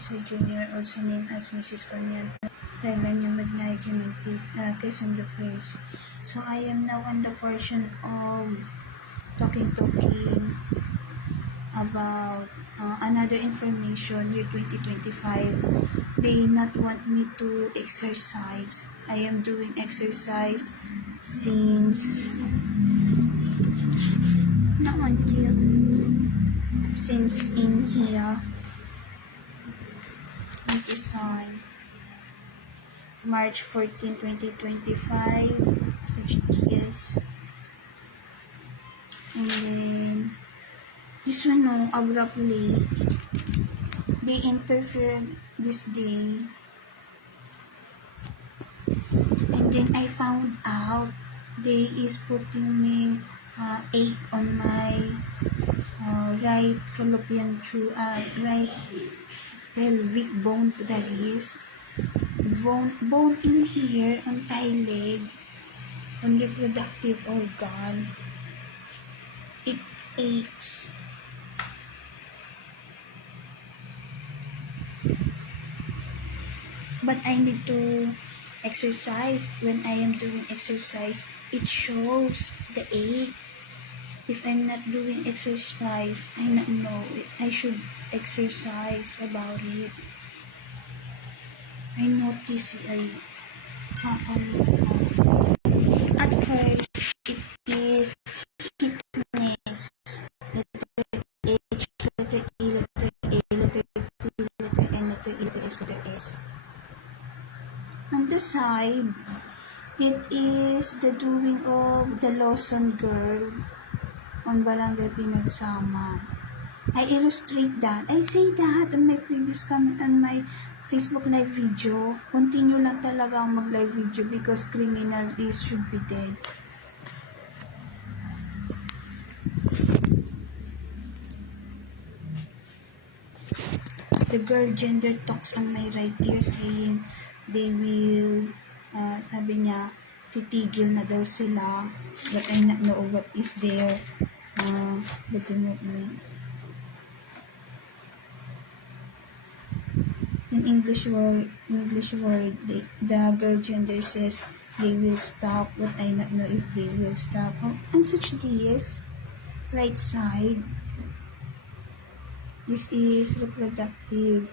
Sa Jr., also named as Mrs. Cornian, Thailand yung Magna Geometries, Quezon the First. So I am now on the portion of talking about another information. Year 2025, they not want me to exercise. I am doing exercise since not until since in here design March 14, 2025, such yes. And then this one, no, abruptly they interfere this day, and then I found out they is putting me ache on my right fallopian tube, right pelvic bone, that is bone in here on thigh leg, on reproductive organ. It aches. But I need to exercise. When I am doing exercise, it shows the ache. If I'm not doing exercise, I not know I should exercise about it. I notice I at first it is thickness, letter H, letter E, letter A, letter T, letter N, letter E, letter S, letter S. On the side, it is the doing of the Lawson girl on Barangay Pinagsama. I illustrate that. I say that on my previous comment on my Facebook live video. Continue lang talaga ang mag-live video because criminal is should be dead. The girl gender talks on my right ear saying they will, sabi niya, titigil na daw sila, but I not know what is their the movement. In English word, the girl gender says they will stop, but I not know if they will stop. And such this, right side, this is reproductive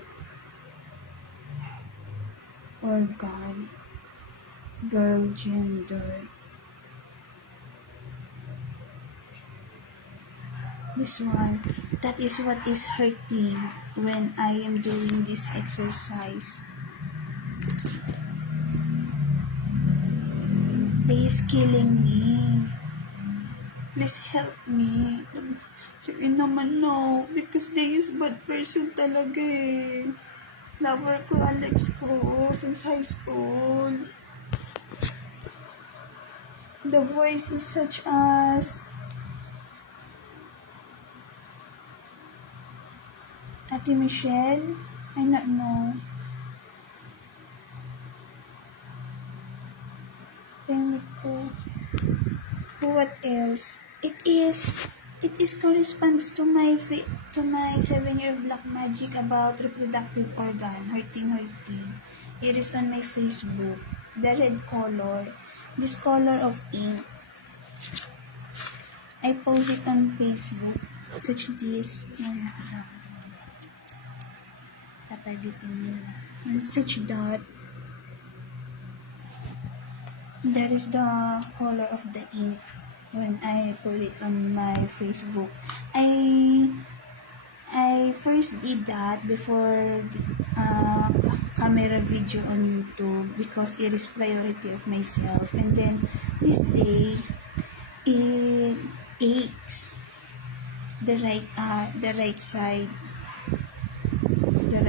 organ, girl gender. This one, that is what is hurting when I am doing this exercise. They is killing me. Please help me. Sige naman, no. Because they is bad person talaga eh. Lover ko, Alex ko, since high school. The voice is such as Ate Michelle? I not know. Temiko. What else? It is corresponds to my 7-year black magic about reproductive organ, hurting. It is on my Facebook. The red color. This color of ink. I post it on Facebook. Such this. Tatagitin nila. Such that. That is the color of the ink when I put it on my Facebook. I first did that before the camera video on YouTube because it is priority of myself, and then this day it aches the right side, the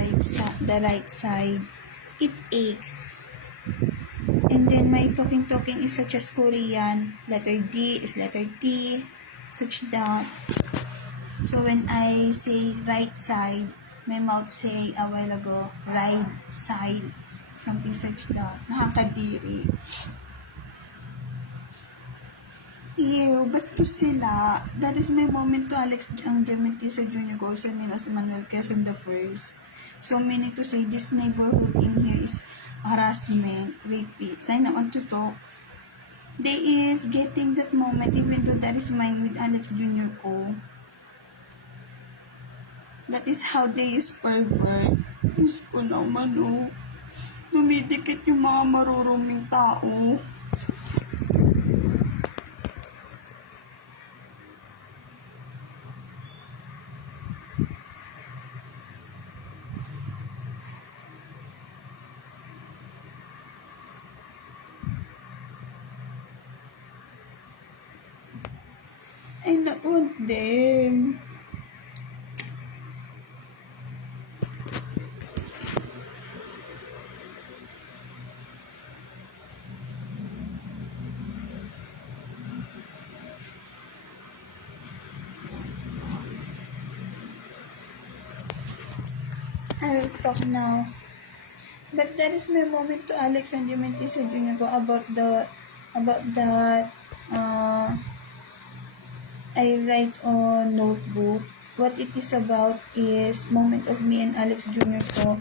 right side, it aches. And then my talking is such as Korean. Letter D is letter T, such that. So when I say right side, my mouth say a while ago, right side, something such that. Nakakadiri. Ew, bastos sila. That is my moment to Alex ang Geometry sa Junior Golson nila si Manuel Quezon the First. So meaning to say, this neighborhood in here is harassment, repeat. Sign I want to talk. They is getting that moment, even though that is mine with Alex Jr. ko. That is how they is pervert. Diyos ko naman, oh. Dumidikit yung mga maruruming tao. I not want them. I will talk now. But that is my moment to Alex and Dimitisa Jr. about that I write on notebook. What it is about is moment of me and Alex Jr. ko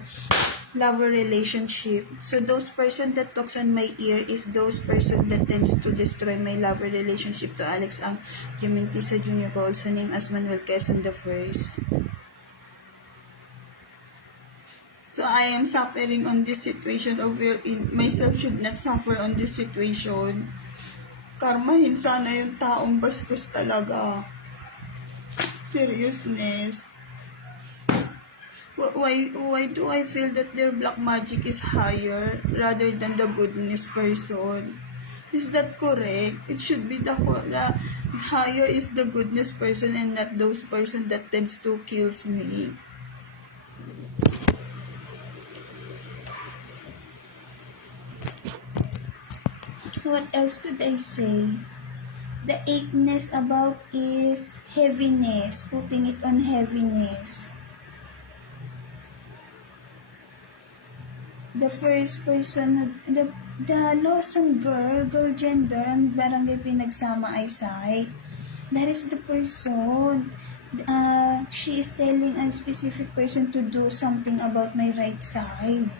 lover relationship. So those person that talks on my ear is those person that tends to destroy my lover relationship to Alex ang Dimitisa Jr. ko, also named as Manuel Quezon the First. So I am suffering on this situation of wherein myself should not suffer on this situation. Karmahin sana yung taong bastos talaga. Seriousness. Why do I feel that their black magic is higher rather than the goodness person? Is that correct? It should be the higher is the goodness person and not those person that tends to kills me. What else could I say? The acheness about is heaviness, putting it on heaviness. The first person, the Lawson girl gender, ang barangay pinagsama ay side. That is the person. She is telling a specific person to do something about my right side.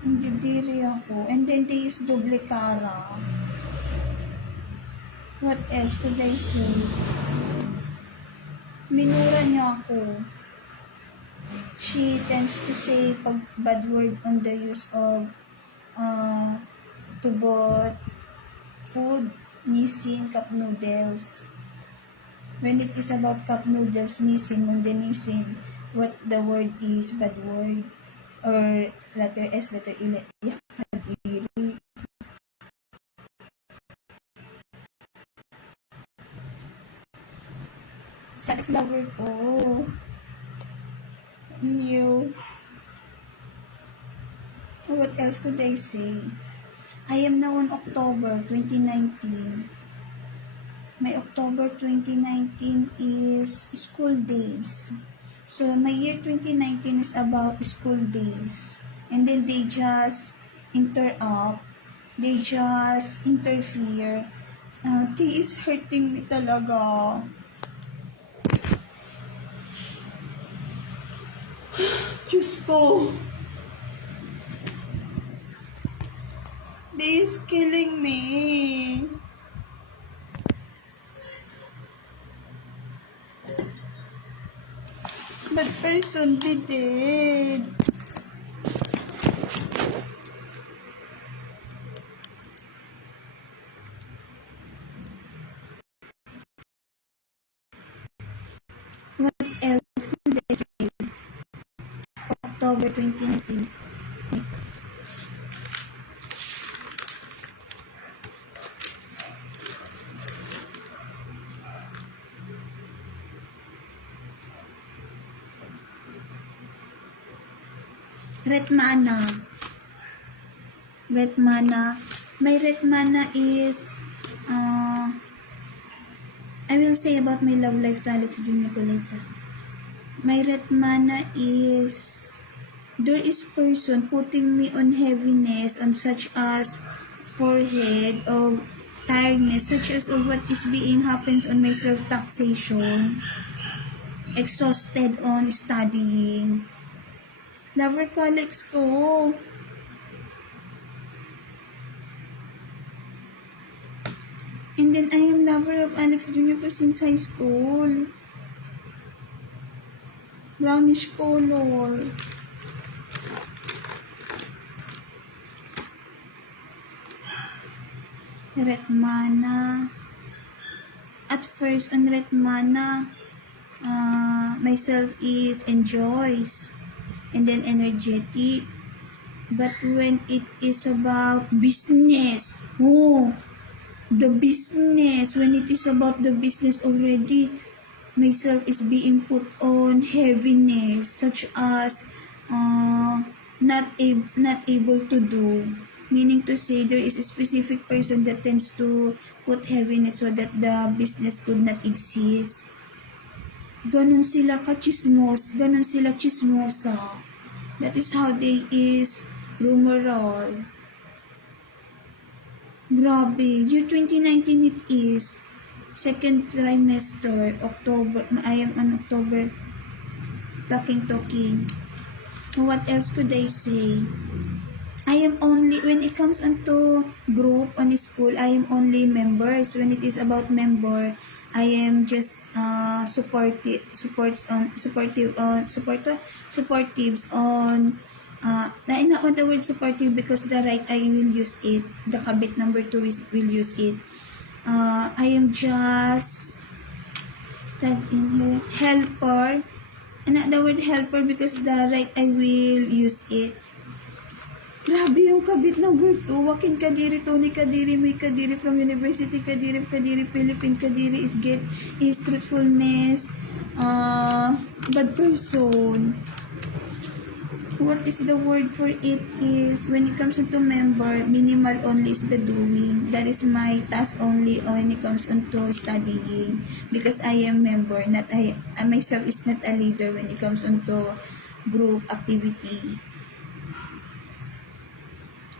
Hindi diri ako. And then there is doble cara. What else could I say? Minura niya ako. She tends to say bad word on the use of tubot, food, nisin, cup noodles. When it is about cup noodles, nisin, mundi nisin, what the word is bad word. Or letter S, letter E, yakadiri. Sex lover ko. New. What else could I say? I am now on October 2019. My October 2019 is school days. So my year 2019 is about school days. And then they just interrupt. They just interfere. They is hurting me talaga. Diyos ko. They is killing me. That person did it. What else could I say? October 2019. Retmana. My Retmana is I will say about my love life to Alex Jr. ko later. My Retmana is there is person putting me on heaviness on such as forehead of tiredness, such as of what is being happens on my self-taxation. exhausted on studying. Lover ko Alex ko. And then I am lover of Alex Jr. ko since high school. Brownish color. Retmana. At first on Retmana, myself is enjoys and then energetic. But when it is about business, the business, when it is about the business already, myself is being put on heaviness, such as not able to do. Meaning to say, there is a specific person that tends to put heaviness so that the business could not exist. Ganon sila ka-chismos, ganon sila chismosa. That is how they is rumoral. Grabe, year 2019 it is. Second trimester, October, I am on October, talking. What else could I say? I am only, when it comes onto group on school, I am only members. When it is about member, I am just supportives on, I not want the word supportive because the right I will use it. The kabit number 2 will use it. I am just tag in here, helper. And not the word helper because the right I will use it. Grabe yung kabit number 2. Joaquin Kadiri, Tony Kadiri, May Kadiri from University Kadiri, Philippine Kadiri is truthfulness, bad person. What is the word for it is, when it comes into member, minimal only is the doing. That is my task only when it comes into studying. Because I am member, not I myself is not a leader when it comes into group activity.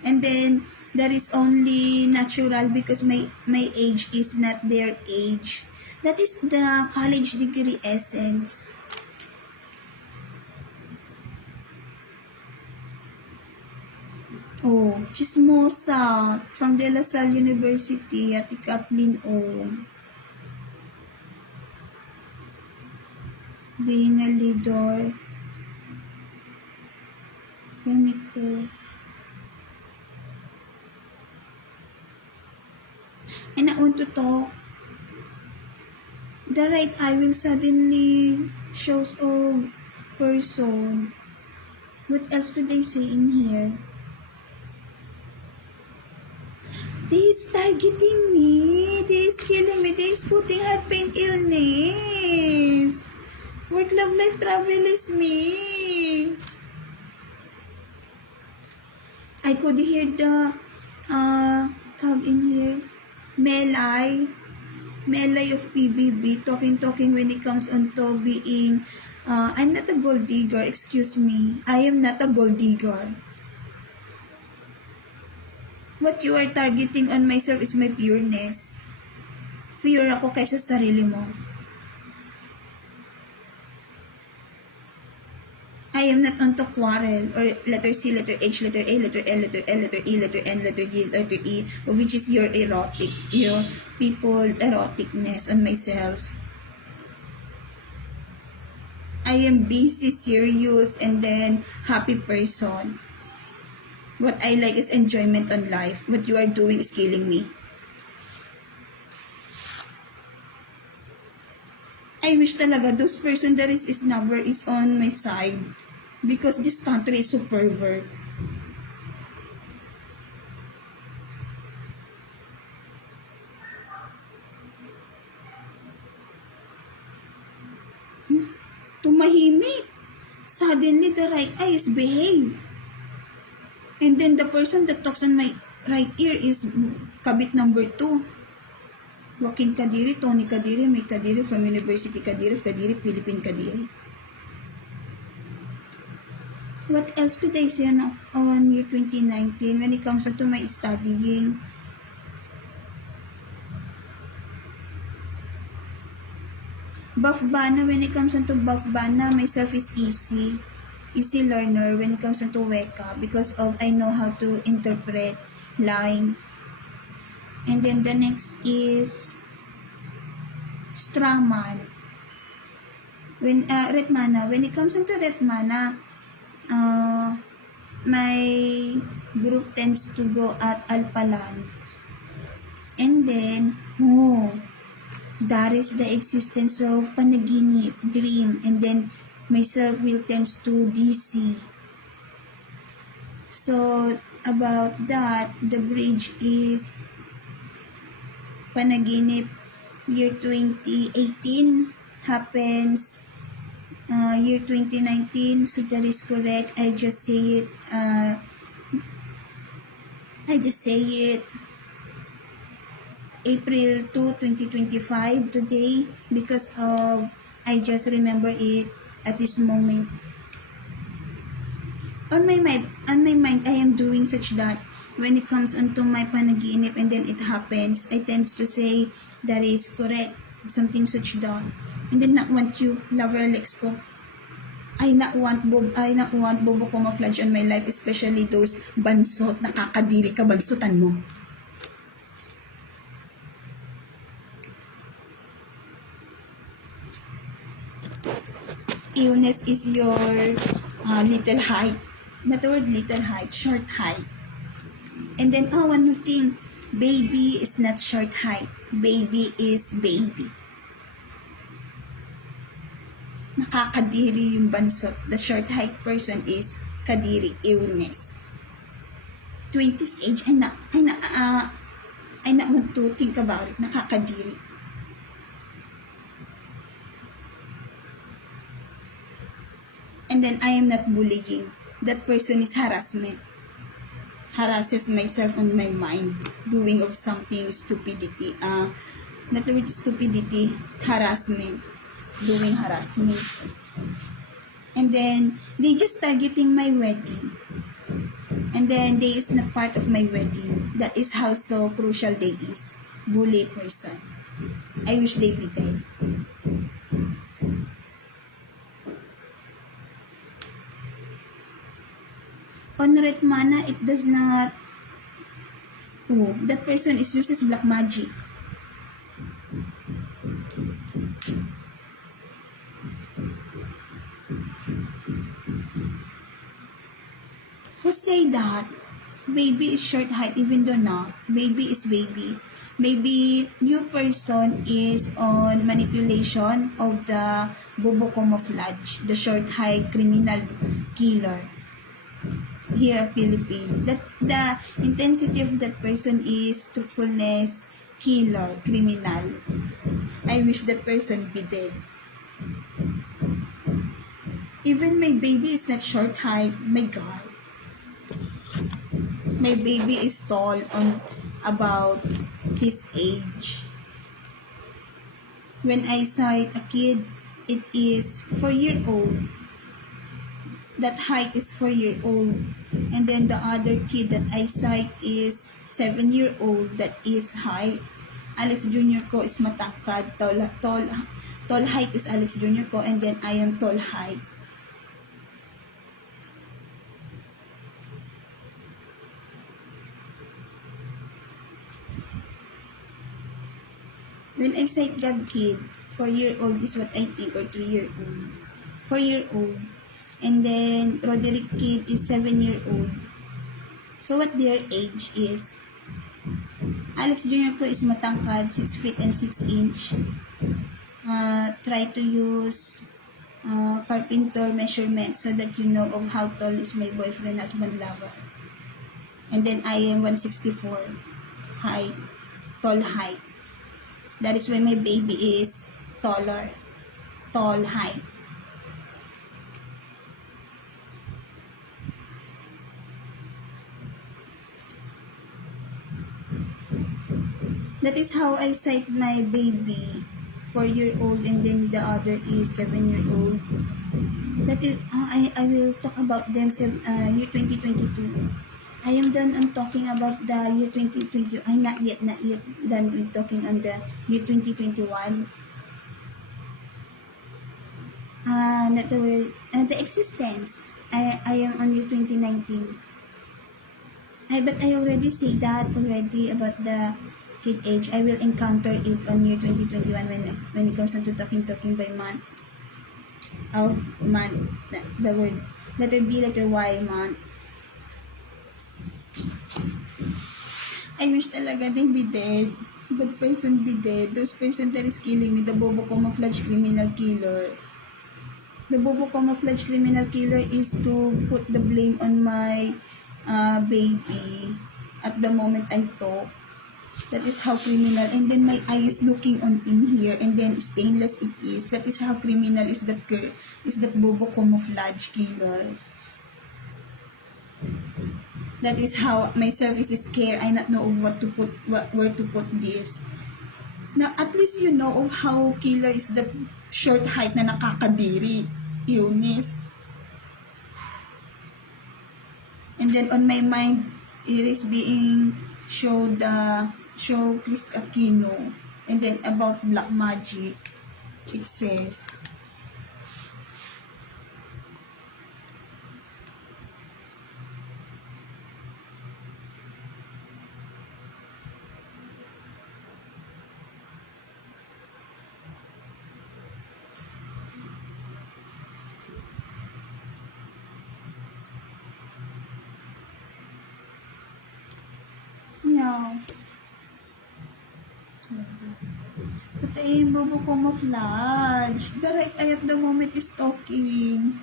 And then, that is only natural because my age is not their age. That is the college degree essence. Oh, chismosa from De La Salle University at Kathleen O. Being a leader. Ganito. And I want to talk. The right eye will suddenly shows a person. What else could they say in here? They is targeting me. They is killing me. They is putting heart pain illness. Work, love, life, travel is me. I could hear the tag in here. Melay of PBB talking when it comes on to being I'm not a gold digger, excuse me. I am not a gold digger. What you are targeting on myself is my pureness. Pure ako kaysa sarili mo. I am not on to quarrel or letter C, letter H, letter A, letter L, letter L, letter E, letter N, letter G, letter E, which is your erotic, your people eroticness on myself. I am busy, serious, and then happy person. What I like is enjoyment on life. What you are doing is killing me. I wish talaga those person that is number is on my side. Because this country is so pervert. Tumahimik. Suddenly, the right eye is behave. And then the person that talks on my right ear is kabit number 2. Joaquin Kadiri, Tony Kadiri, May Kadiri from University Kadiri, Philippine Kadiri. What else could I say on year 2019 when it comes to my studying? Bafbana, when it comes into Bafbana, myself is easy learner when it comes into Weka because of I know how to interpret line. And then the next is Straman. When Retmana, when it comes into Retmana, my group tends to go at Alpalan. And then, that is the existence of panaginip, dream, and then myself will tends to DC. So, about that, the bridge is panaginip year 2018 happens year 2019, so that is correct. I just say it April 2, 2025 today because of I just remember it at this moment. On my mind, I am doing such that when it comes into my panaginip and then it happens, I tend to say that is correct, something such that. And then not want you, lover Alex ko. I not want bobo camouflage on my life, especially those bansot, nakakadiri ka bansutan mo. Illness is your little height. Not the word little height, short height. And then, one more thing. Baby is not short height. Baby is baby. Nakakadiri yung bansot. The short height person is kadiri, illness. 20s age, I not want to think about it. Nakakadiri. And then, I am not bullying. That person is harassment. Harasses myself on my mind, doing of something stupidity. Not the word stupidity, harassment. Doing harassment. And then, they just targeting my wedding. And then, they is not part of my wedding. That is how so crucial they is. Bully person. I wish they be dead. On Retmana, it does not. That person is uses black magic. Who say that? Baby is short height even though not. Baby is baby. Maybe your person is on manipulation of the bobo camouflage, the short height criminal killer. Here, Philippines. That the intensity of that person is truthfulness, killer, criminal. I wish that person be dead. Even my baby is not short height. My God. My baby is tall on about his age. When I sight a kid, it is 4-year-old. That height is 4-year-old. And then the other kid that I sight is 7-year-old. That is height. Alex Jr. ko is matangkad. Tall height is Alex Jr. ko. And then I am tall height. When I sight Gab kid, 4-year-old is what I think, or 3-year-old. 4-year-old. And then Roderick kid is 7-year-old. So what their age is? Alex Jr. ko is matangkad, 6 feet and 6 inch. Try to use carpenter measurement so that you know of how tall is my boyfriend, husband, lover. And then I am 164 height, tall height. That is why my baby is taller, tall height. That is how I sight my baby, 4-year-old, and then the other is 7-year-old. That is, I will talk about them year 2022. I am done on talking about the year 2020. Not yet done with talking on the year 2021. Not the word, the existence. I am on year 2019. But I already say that already about the kid age. I will encounter it on year 2021 when it comes to talking by month of month. The word letter B, letter Y, month. I wish talaga they be dead. That person be dead. Those person that is killing me, the bobo camouflage criminal killer. The bobo camouflage criminal killer is to put the blame on my baby at the moment I talk. That is how criminal. And then my eye is looking on in here, and then stainless it is. That is how criminal is that girl, is that bobo camouflage killer. That is how myself is scared. I not know of where to put this. Now, at least you know of how killer is that short height na nakakadiri. Eunice. And then on my mind, it is being show Chris Aquino. And then about black magic, it says, yeah. But I am bobo camouflage. The right eye at the moment is talking.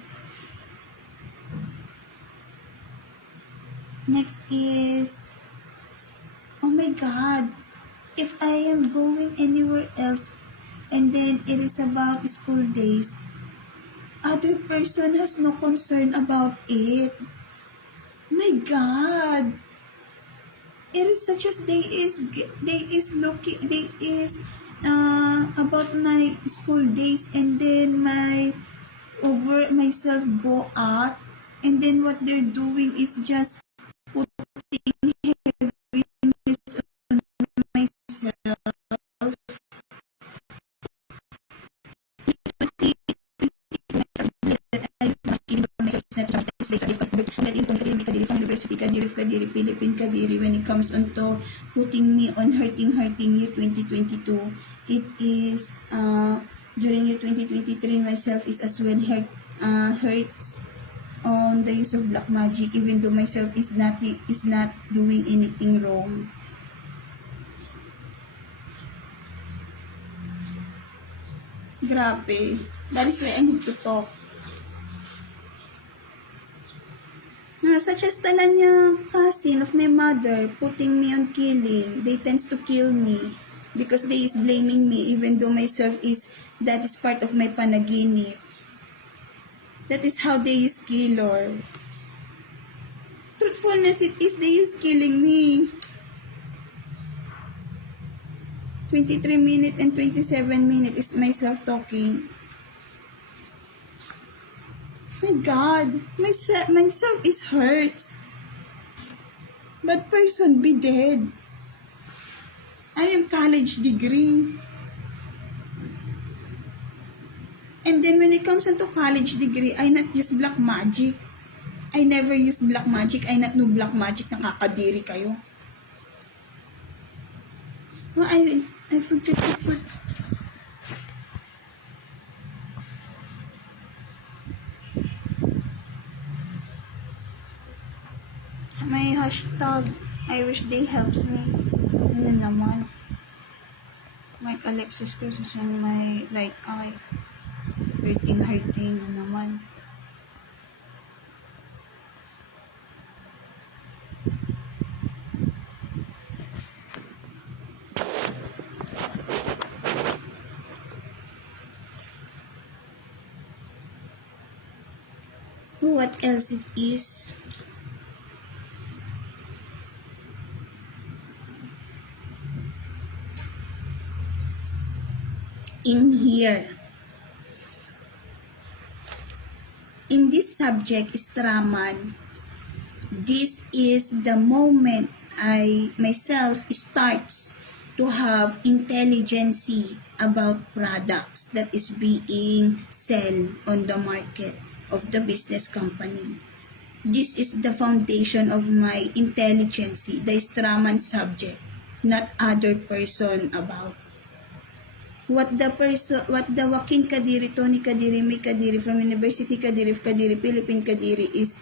Next is, oh my God, if I am going anywhere else and then it is about school days, other person has no concern about it. My God, it is such as they is looking, they is about my school days, and then my over myself go out, and then what they're doing is just putting heaviness on myself. University Kadiri, Philippine Kadiri, when it comes on to putting me on hurting year 2022, it is during year 2023 myself is as well hurts on the use of black magic, even though myself is not doing anything wrong. Grabe. That is why I need to talk. Such as Talanya, cousin of my mother, putting me on killing. They tends to kill me because they is blaming me, even though myself is, that is part of my panaginip. That is how they is killer. Truthfulness, it is they is killing me. 23 minutes and 27 minutes is myself talking. My God, myself is hurts. But person be dead. I am college degree. And then when it comes into college degree, I not use black magic. I never use black magic. I not know black magic. Nakakadiri kayo. Well, I forget to put. My hashtag, I wish they helps me. Ano naman? Mike Alexis Cruz is on my right eye. Hurting na naman. What else it is? In here. In this subject, Straman, this is the moment I myself starts to have intelligence about products that is being sell on the market of the business company. This is the foundation of my intelligence, the Straman subject, not other person about. What the Joaquin Kadiri, Tony Kadiri, May Kadiri from University Kadiri of Kadiri, Philippine Kadiri is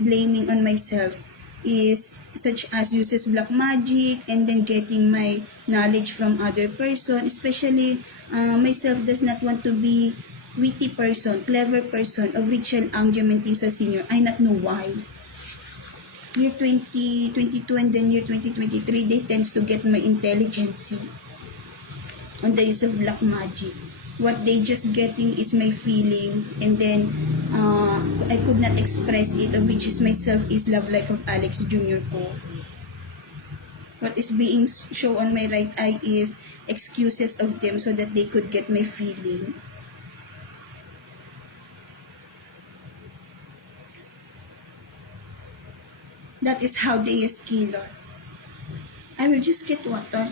blaming on myself is such as uses black magic and then getting my knowledge from other person, especially myself does not want to be witty person, clever person of Richel Angiomentin sa senior. I not know why. Year 2022 and then year 2023, they tends to get my intelligence on the use of black magic. What they just getting is my feeling, and then I could not express it, which is myself is Love Life of Alex Jr. ko. What is being shown on my right eye is excuses of them so that they could get my feeling. That is how they is killer. I will just get water.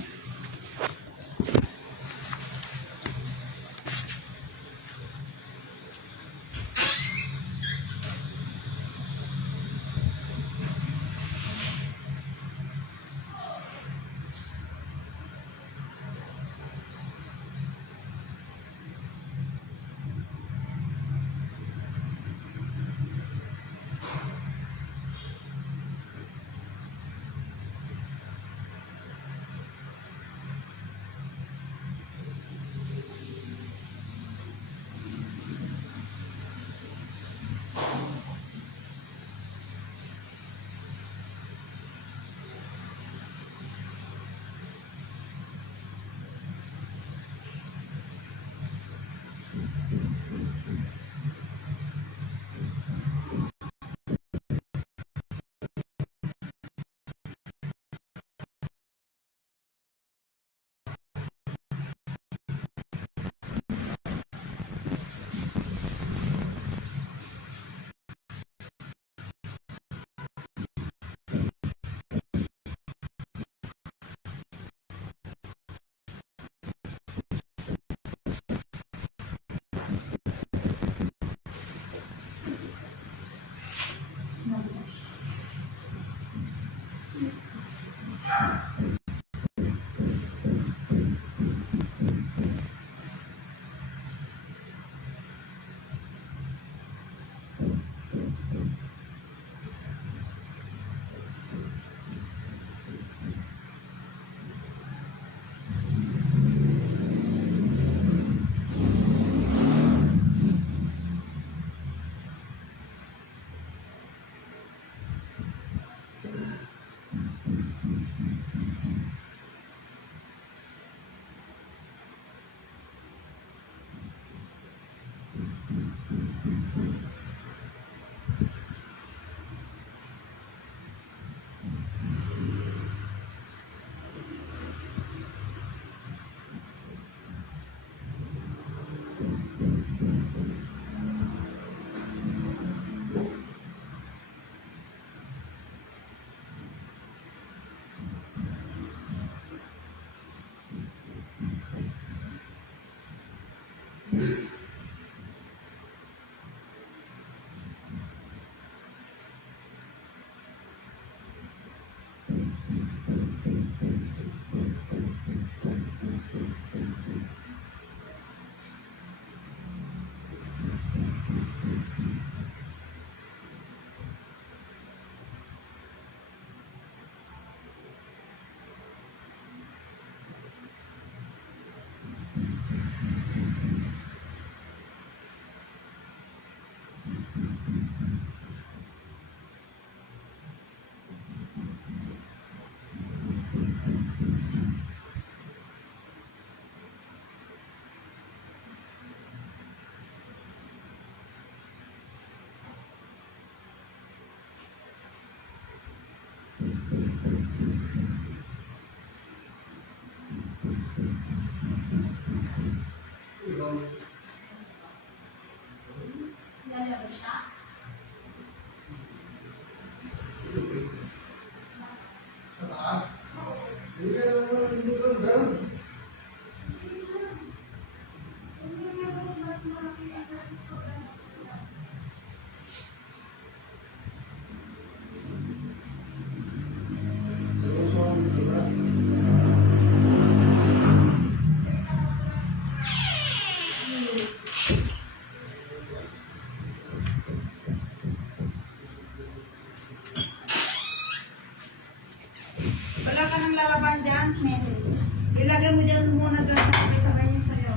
Ilagay mo dyan muna doon sa sabay niya sa'yo.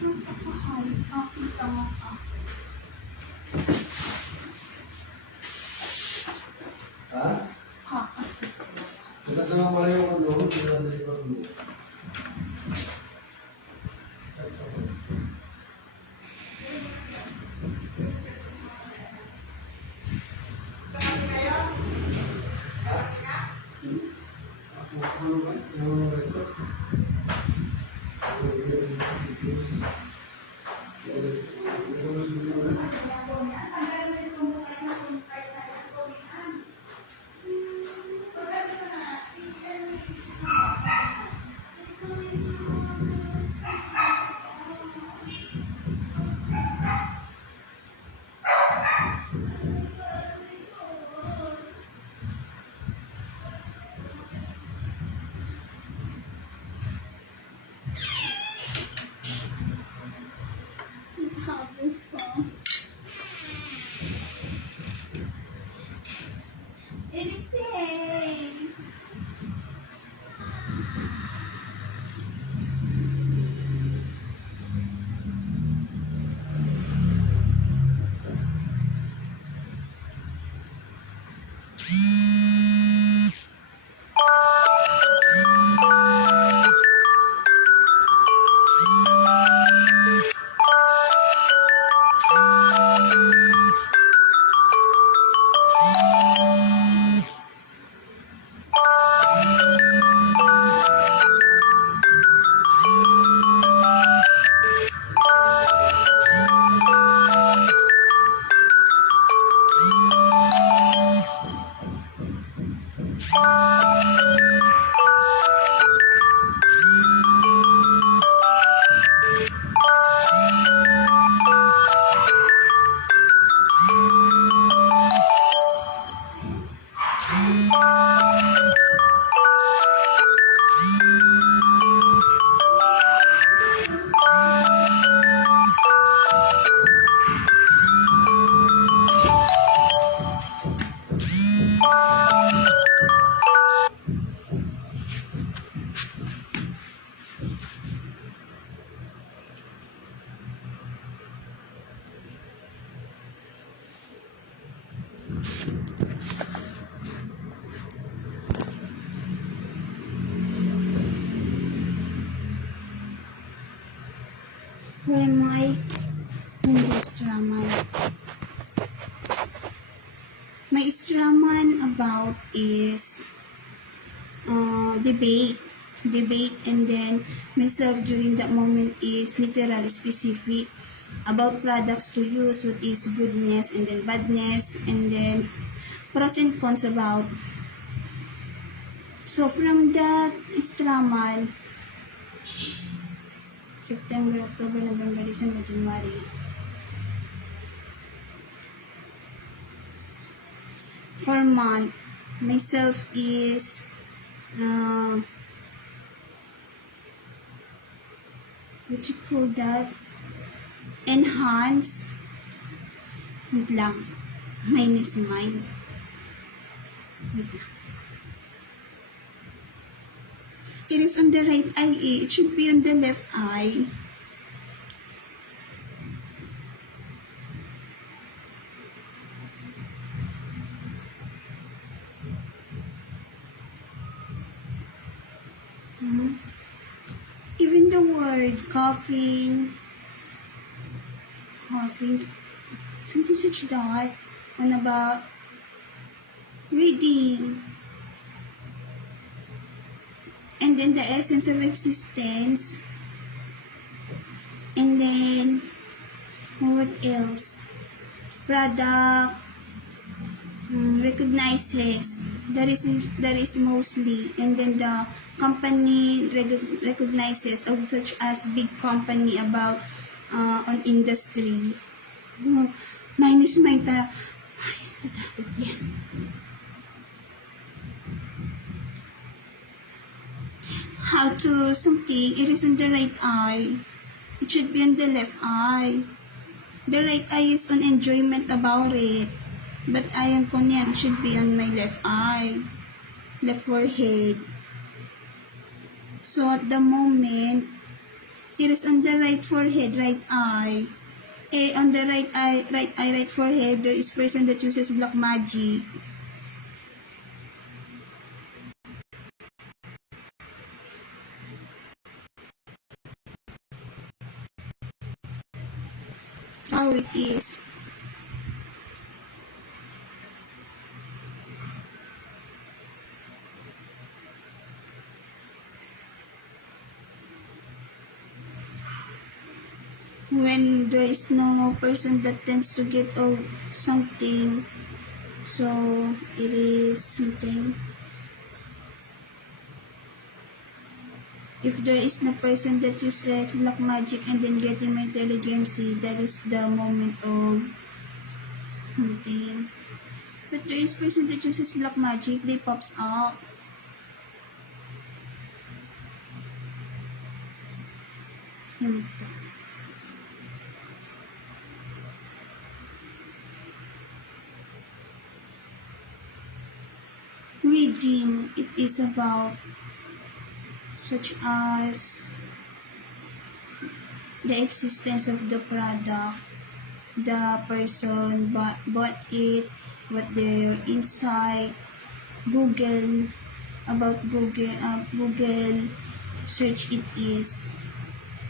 Napakahal. Aking tama ka. Ha? Kakasip. Maganda nga pala yung ano, ginagawa ko ano. Tapos pa. Anything. Where am I in this drama? My drama about is debate, and then myself during that moment is literal specific about products to use, what is goodness and then badness, and then pros and cons about. So from that drama, September, October, November, December, January. For month, myself is what you call that? Enhance. Wait lang. Minus mine. Wait lang. It is on the right eye. It should be on the left eye. Even the word coughing, something such that, on about reading, and then the essence of existence, and then what else? Product recognizes, that is mostly, and then the company recognizes of such as big company about on industry. Minus my ayos na dagat yan. How to something, it is on the right eye. It should be on the left eye. The right eye is on enjoyment about it. But ayon ko niyan, it should be on my left eye. Left forehead. So at the moment, it is on the right forehead, right eye. On the right forehead, there is person that uses black magic. That's how it is. When there is no person that tends to get something, so it is something. If there is no person that uses black magic and then getting my intelligence, that is the moment of something. But there is person that uses black magic, they pops up. Ganito. Reading, it is about such as the existence of the product, the person bought it, what their insight, Google, about Google search it is,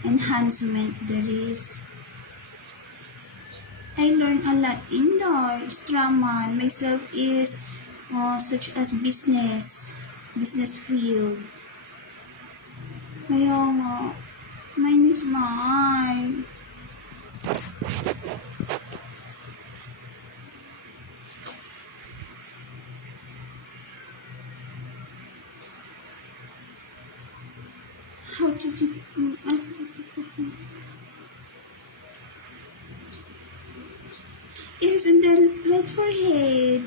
enhancement there is. I learn a lot in there. Straman, myself is such as business field. Kaya nga, mine is mine. How to do it is in the right forehead.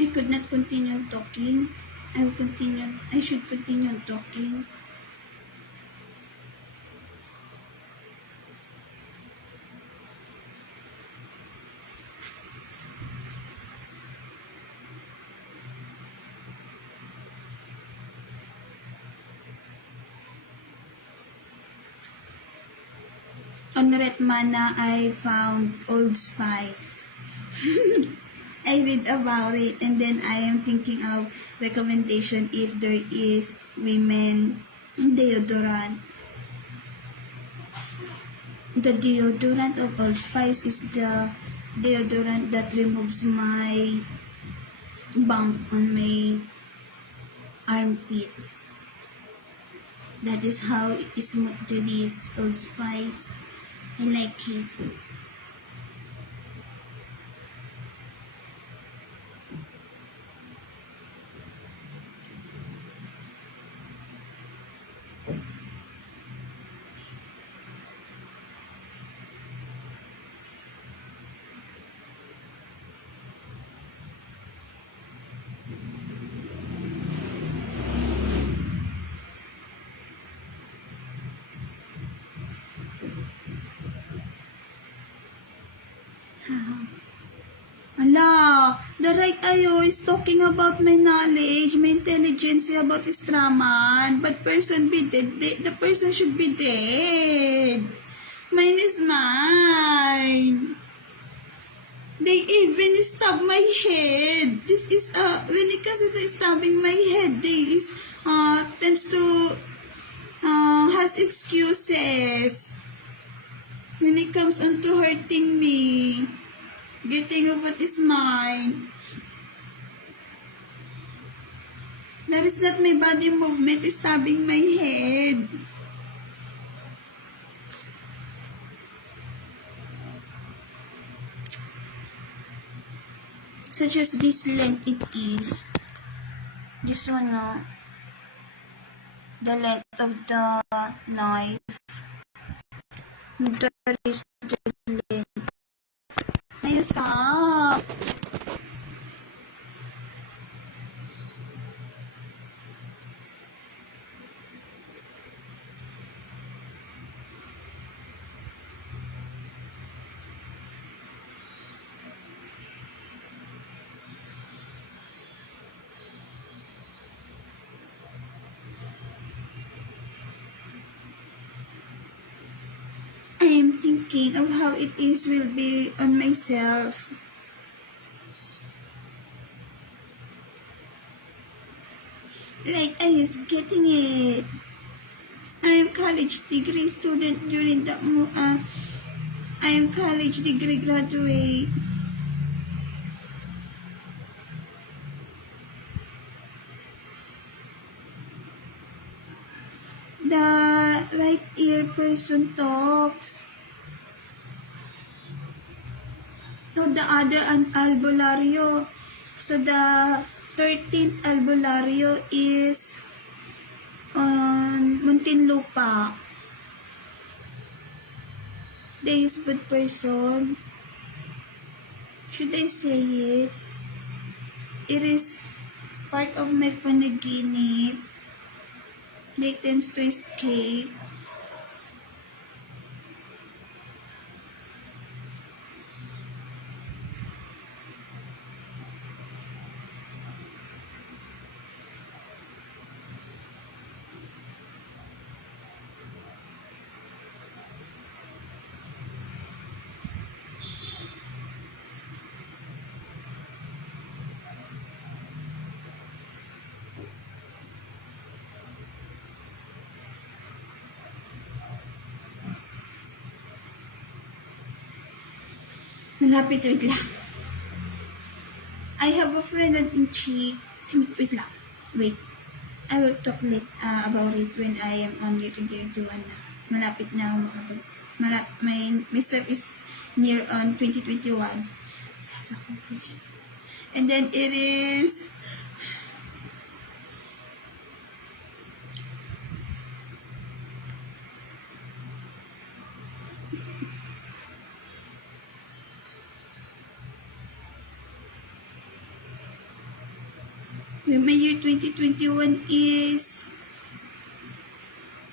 I could not continue talking. I should continue talking. On Retmana, I found Old Spice. I read about it and then I am thinking of recommendation if there is women deodorant. The deodorant of Old Spice is the deodorant that removes my bump on my armpit. That is how smooth it is, Old Spice. I like it. Ala, the right ayo is talking about my knowledge, my intelligence about Straman, but person be dead, the person should be dead. Mine is mine. They even stab my head. This is when it comes to stabbing my head, they is tends to has excuses when it comes on to hurting me. Getting of what is mine. That is not my body movement, is stabbing my head. such as this length it is. This one, no? The length of the knife. That is the length. Ay, stop! I am thinking of how it is will be on myself. Like I is getting it. I am college degree student during the I am college degree graduate. The right ear person talks. So the other albulario. So the 13th albulario is on Muntinlupa. The husband person. Should I say it? It is part of my panaginip. They tends to escape. Malapit, wait lang. I have a friend in Chick. Wait lang. Wait. I will talk about it when I am on year 2021 na. Malapit na ako makapag... my step is near on 2021. And then it is... My year 2021 is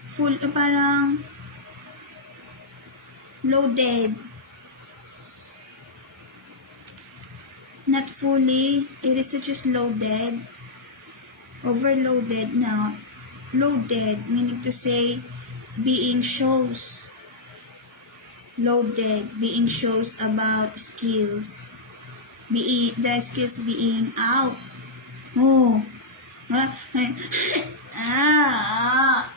full, parang loaded. Not fully, it is just loaded. Overloaded now. Loaded, meaning to say, being shows. Loaded, being shows about skills. The skills being out. Oh. Ah.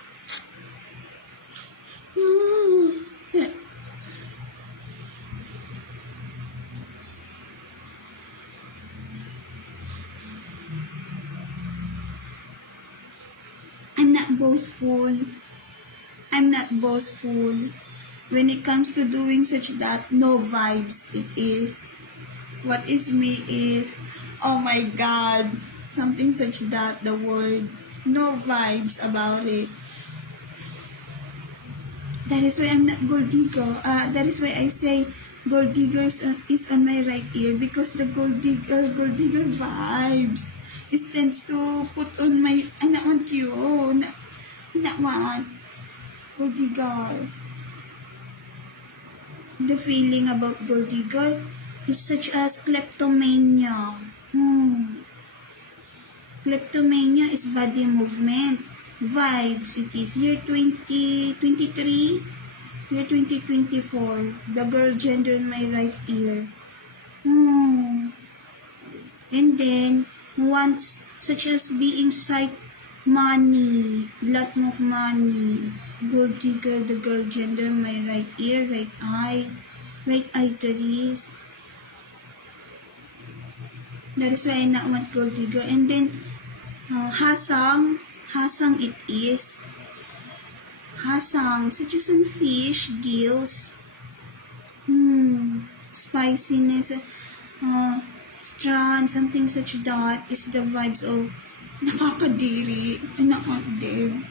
I'm not boastful. I'm not boastful. When it comes to doing such that, no vibes it is. What is me is, oh my God, something such that, the word, no vibes about it. That is why I'm not gold digger. That is why I say gold digger is on my right ear, because the gold digger vibes is tends to put on my, I not want you, I not want gold digger. The feeling about gold digger is such as kleptomania. Kleptomania is body movement. Vibes, it is year 2023, year 2024. The girl gender in my right ear. And then, wants such as being psych, money, lot of money. Gold digger, the girl gender, my right ear, right eye to this. That is why I not want gold digger. And then, hasang it is. Hasang, such as in fish, gills. Spiciness. strand, something such that is the vibes of nakakadiri, nakakadib.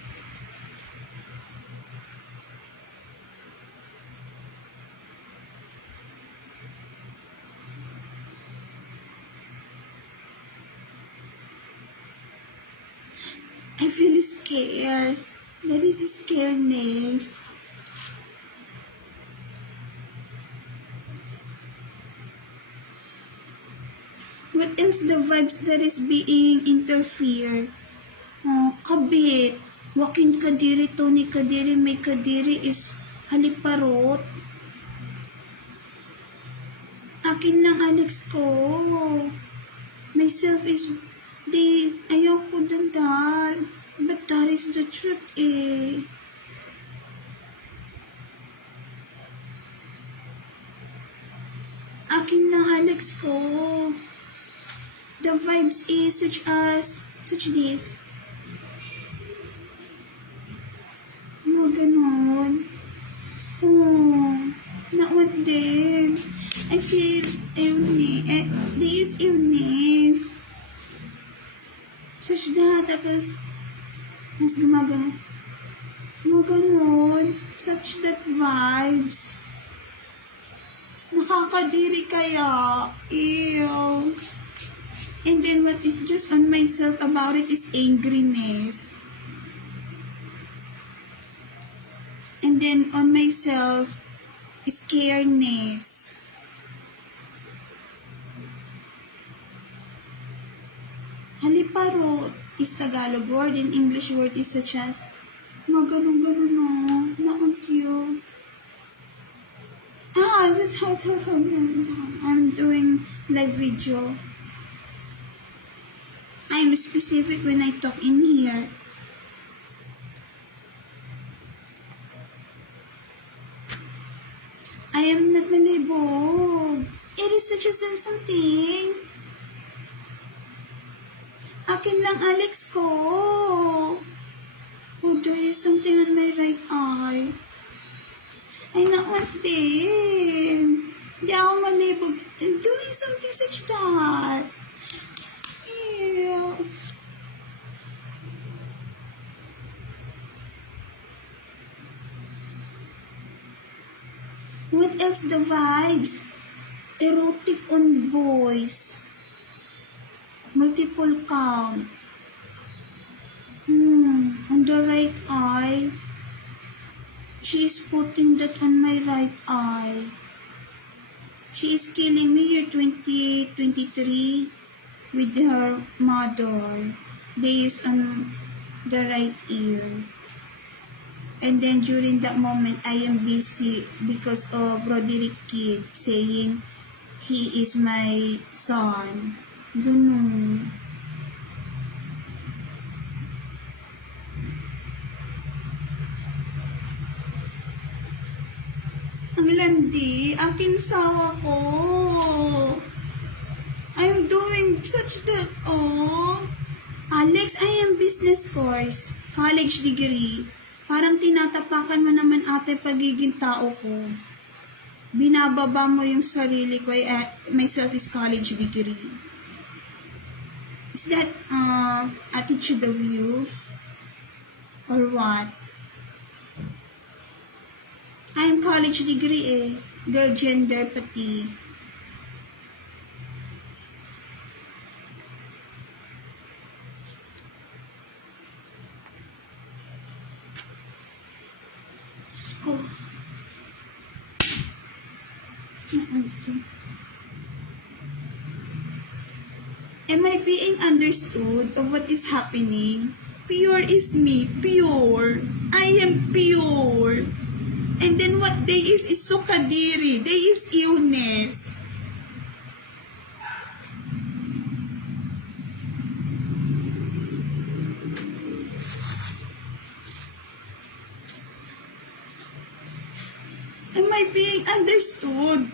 I feel scared. There is scaredness. What else the vibes that is being interfered? Kabit. Joaquin Kadiri, Tony Kadiri, May Kadiri is haliparot. Akin lang Alex ko. Myself is ayoko dandal. But that is the truth eh. Akin lang Alex ko. The vibes is such this. Ganon. Not din. I feel illness. This illness. Such that, tapos, mas gumaganon. Such that vibes. Nakakadiri kaya. Ew. And then what is just on myself about it is angriness. And then on myself, scaredness. Haliparot is Tagalog word and English word is such as maganon-ganon no, naon you. I'm doing live video. I'm specific when I talk in here. I am not malibog. It is such a something. Akin lang Alex ko. Oh, there is something on my right eye. I not want them. Hindi ako malibog. I'm doing something such that. Ew. What else the vibes? Erotic on boys. Multiple count. On the right eye. She is putting that on my right eye. She is killing me year 2023 with her mother. They is on the right ear. And then during that moment, I am busy because of Roderick Kid saying he is my son. Ganun. Ang landi, akin sawa ko. I'm doing such that, oh. Alex, I am business course, college degree. Parang tinatapakan mo naman ate pagiging tao ko. Binababa mo yung sarili ko, myself is college degree. Is that attitude of you? Or what? I'm college degree eh. Girl gender pati. Diyos ko. Am I being understood of what is happening? Pure is me. Pure. I am pure. And then what they is sukadiri. They is illness. Am I being understood?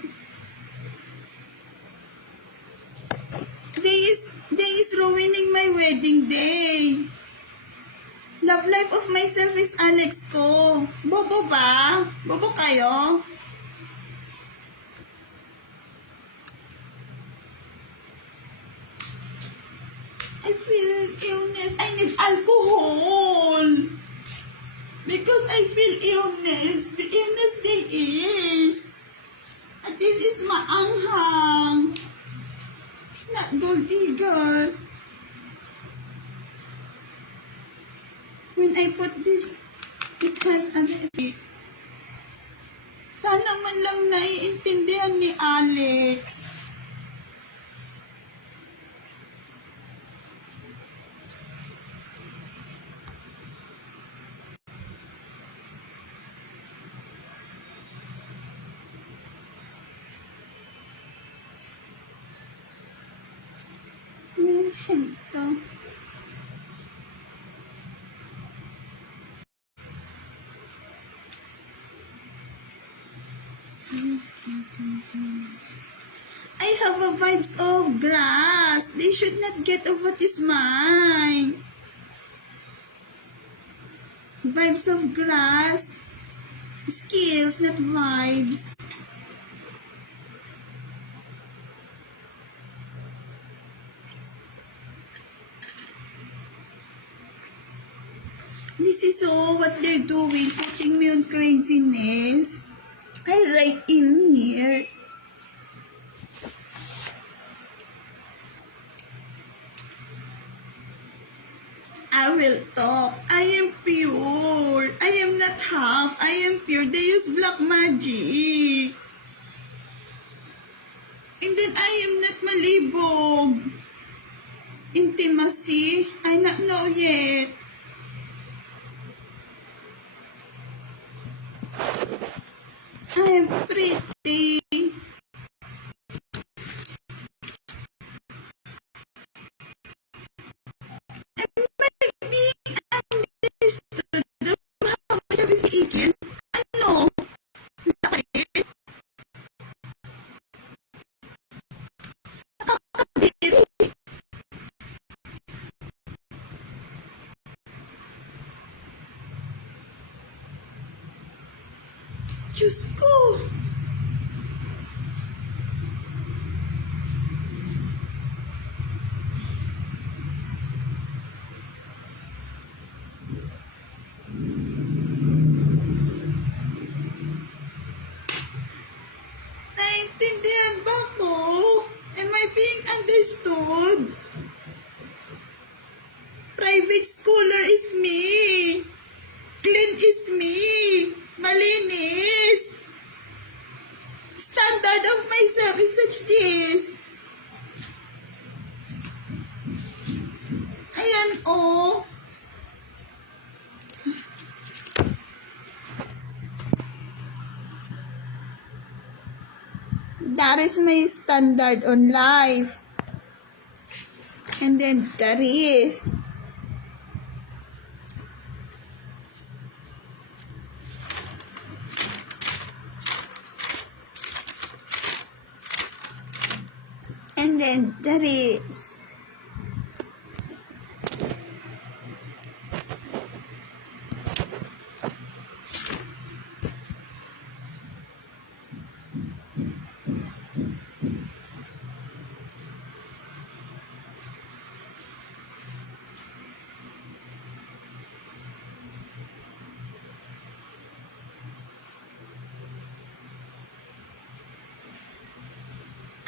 They is ruining my wedding day. Love life of myself is Alex ko. Bobo ba? Bobo kayo? I feel illness. I need alcohol. Because I feel illness. The illness there is. And this is maanghang. Not gold digger. When I put this, it has an effect. Sana man lang naiintindihan ni Alex. Ito. I have a vibes of grass. They should not get of what is mine. Vibes of grass. Skills, not vibes. This is all what they're doing, putting me on craziness. I write in here. I will talk. I am pure. I am not half. I am pure. They use black magic. And then I am not malibog. Intimacy? I not know yet. I am pretty. Ano? Bakit? Nakakadiri. Diyos ko. Naintindihan ba ko? Am I being understood? Private schooler is me. Clean is me. Malinis. Standard of myself is such this. Ayan, oh. That is my standard on life. And then that is. And then that is.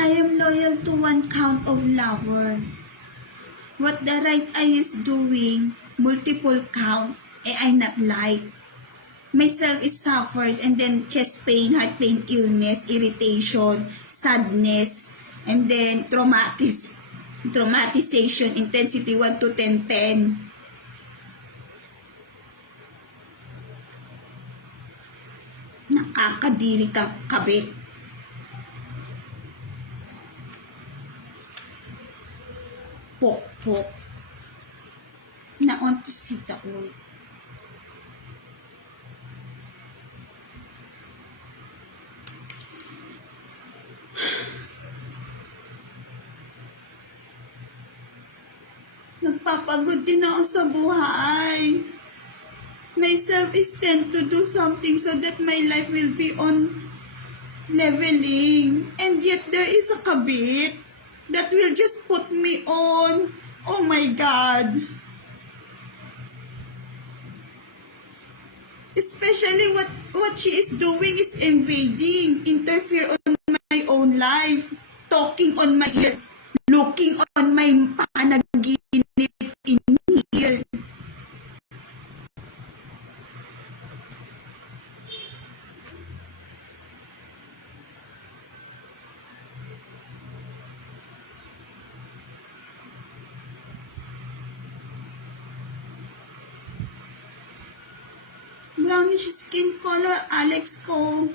I am loyal to one count of lover. What the right eye is doing, multiple count, I not like. Myself is suffers and then chest pain, heart pain, illness, irritation, sadness, and then traumatization, intensity 1 to 10, 10. Nakakadiri kang kabit. Pok. Na on to sit all. Nagpapagod din ako sa buhay. Myself is tend to do something so that my life will be on leveling. And yet there is a kabit that will just put me on Oh my God. Especially what she is doing is invading, interfere on my own life, talking on my ear, looking on my panaginip in here. Brownish skin color, Alex ko.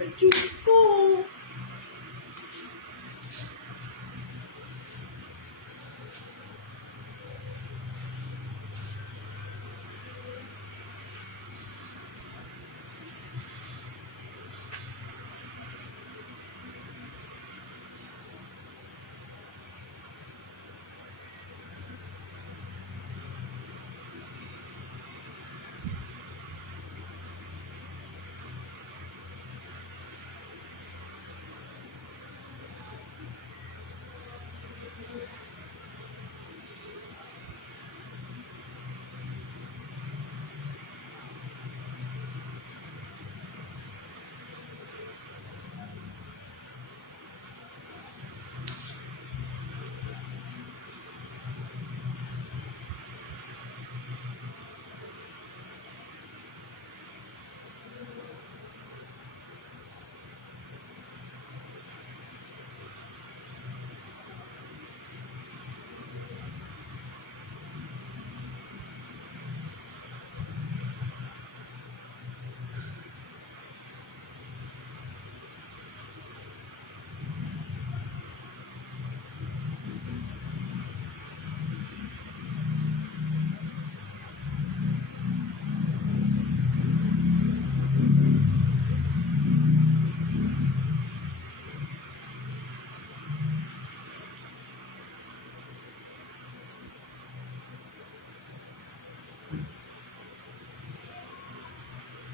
Diyos ko.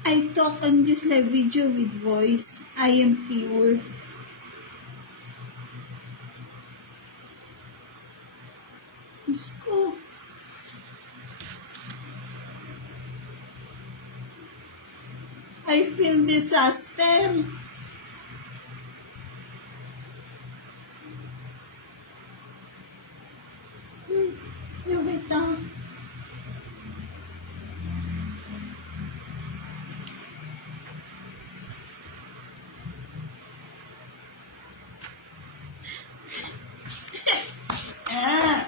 I talk on this live video with voice. I am pure. Diyos ko. I feel disaster. Yung kita. Ah.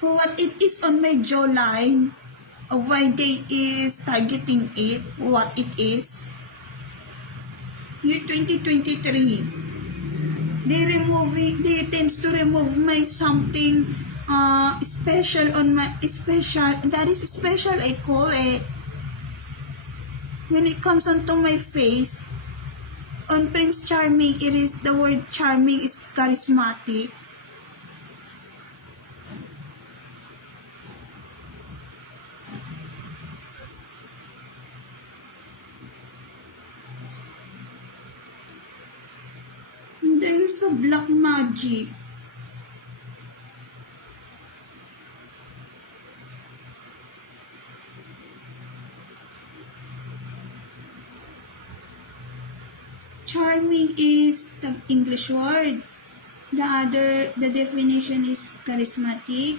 What it is on my jawline, why they is targeting it, what it is. Year 2023, they tends to remove my something special on my, special, that is special I call it. When it comes onto my face, on Prince Charming, it is, the word charming is charismatic. Dahil sa black magic. Charming is the English word. The definition is charismatic.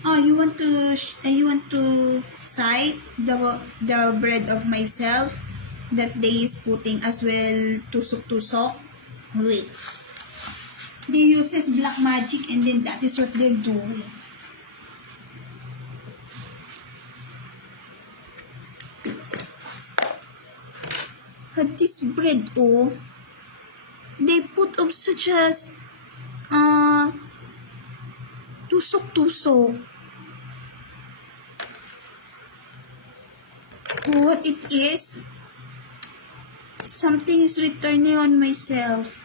Oh, you want to cite the bread of myself that they is putting as well tusok. Wait. They uses black magic and then that is what they're doing. had this bread, oh. They put of such as, tusok-tusok. What it is? Something is returning on myself.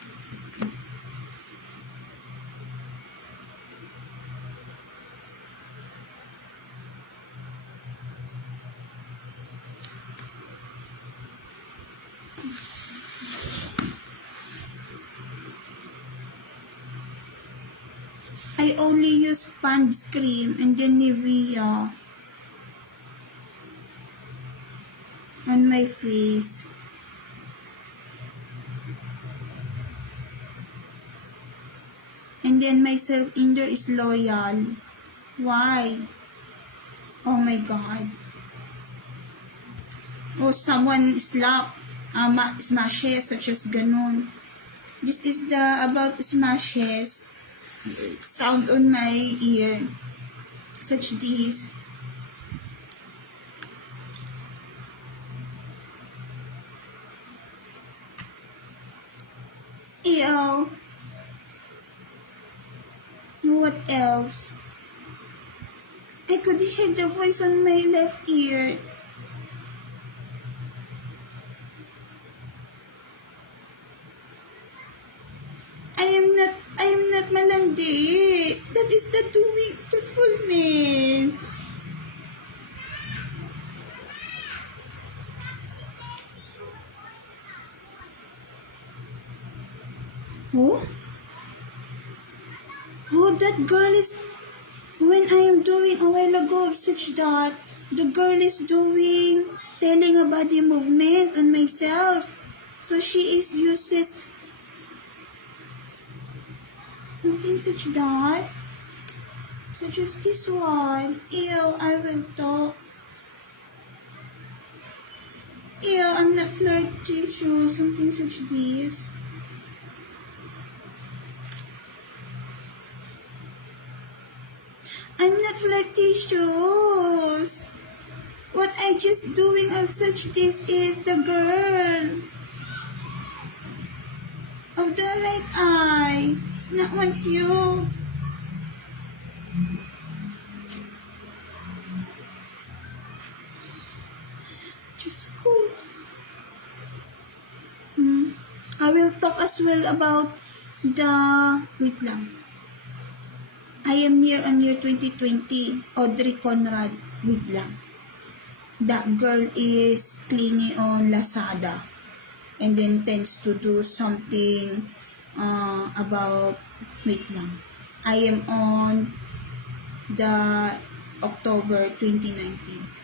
I only use Pond's cream and then Nivea on my face. And then my self-injure is Loyal. Why? Oh my God. Oh, someone slap. Smashes, such as ganon. This is the about smashes. Sound on my ear. Such this. Ew. What else? I could hear the voice on my left ear. I am not malandi. That is the doing truthfulness. Oh? Oh, that girl is, when I am doing a while ago such that, the girl is doing, telling a body movement on myself. So she is uses something such that, such as this one. Ew, I will talk. Ew, I'm not flirtatious, something such this. I'm not flirtatious. What I just doing of such this is the girl of the right eye. Not want you. Just go. I will talk as well about the, wait lang. I am near on year 2020. Audrey Conrad, wait lang. That girl is clingy on Lazada and then tends to do something about, wait lang. I am on the October 2019.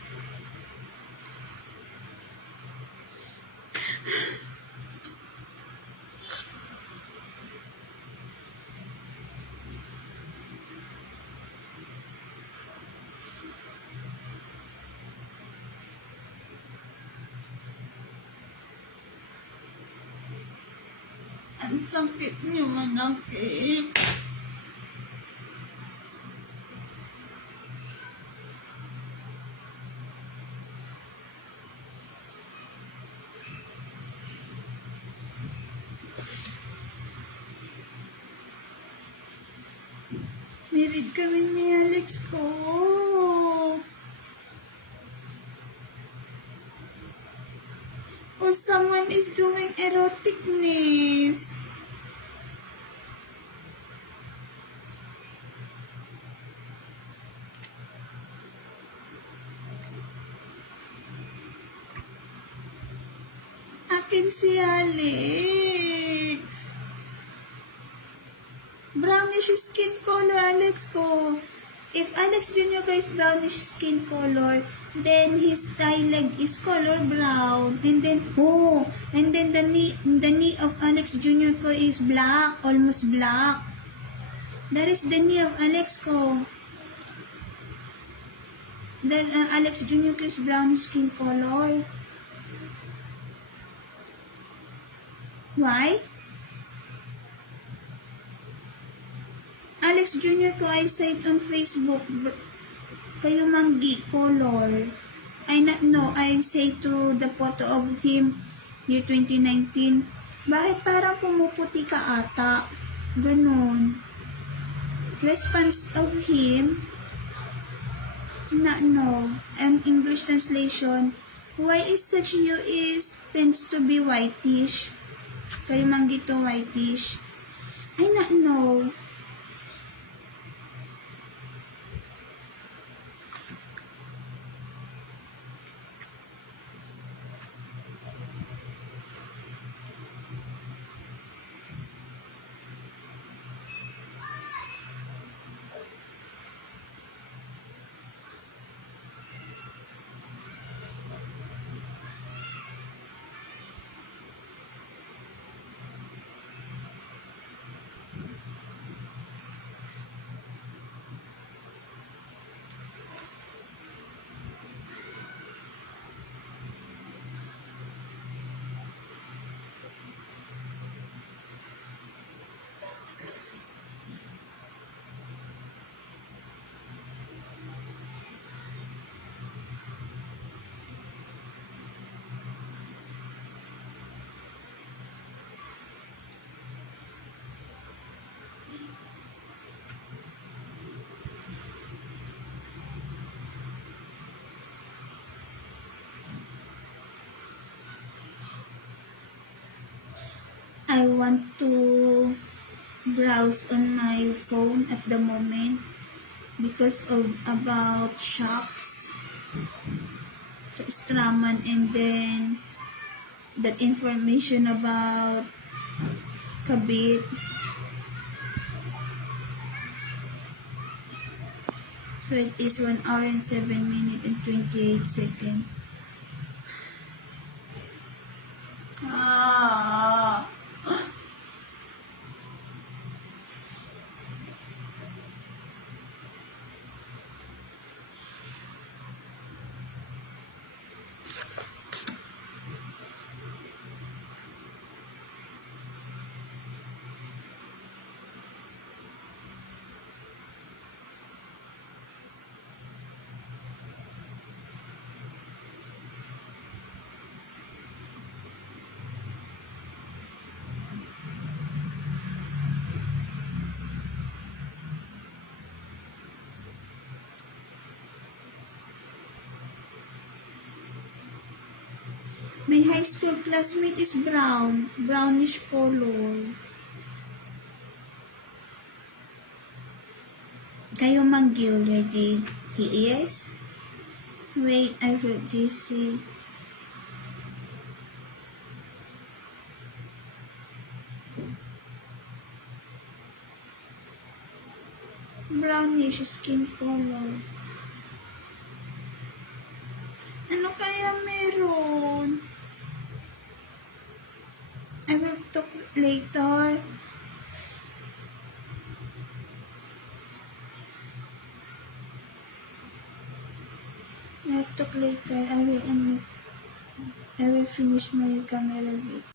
Ang sakit niyo manakit. Married kami ni Alex ko. Or someone is doing eroticness. Akin si Alex. Brownish skin color, Alex ko. If Alex Jr. ko is brownish skin color, then his thigh leg is color brown. And then, the knee of Alex Jr. ko is black, almost black. That is the knee of Alex ko. Then, Alex Jr. ko is brown skin color. Why? Alex Jr. ko I said on Facebook, kayo manggi color. I not know, I say to the photo of him, year 2019. Bakit parang pumuputi ka ata? Ganon. Response of him, na no. And English translation, why is such you is tends to be whitish. Kayo manggito whitish. I not know. I want to browse on my phone at the moment because of about shocks to Straman, and then that information about Kabit. So it is 1 hour and 7 minutes and 28 seconds. Ah. My high school classmate is brown, brownish color. Kayo Manggil, ready? He is? Wait, I will DC. Brownish skin color. Ano kaya meron? I will talk later. I will talk later. I will finish my camera video.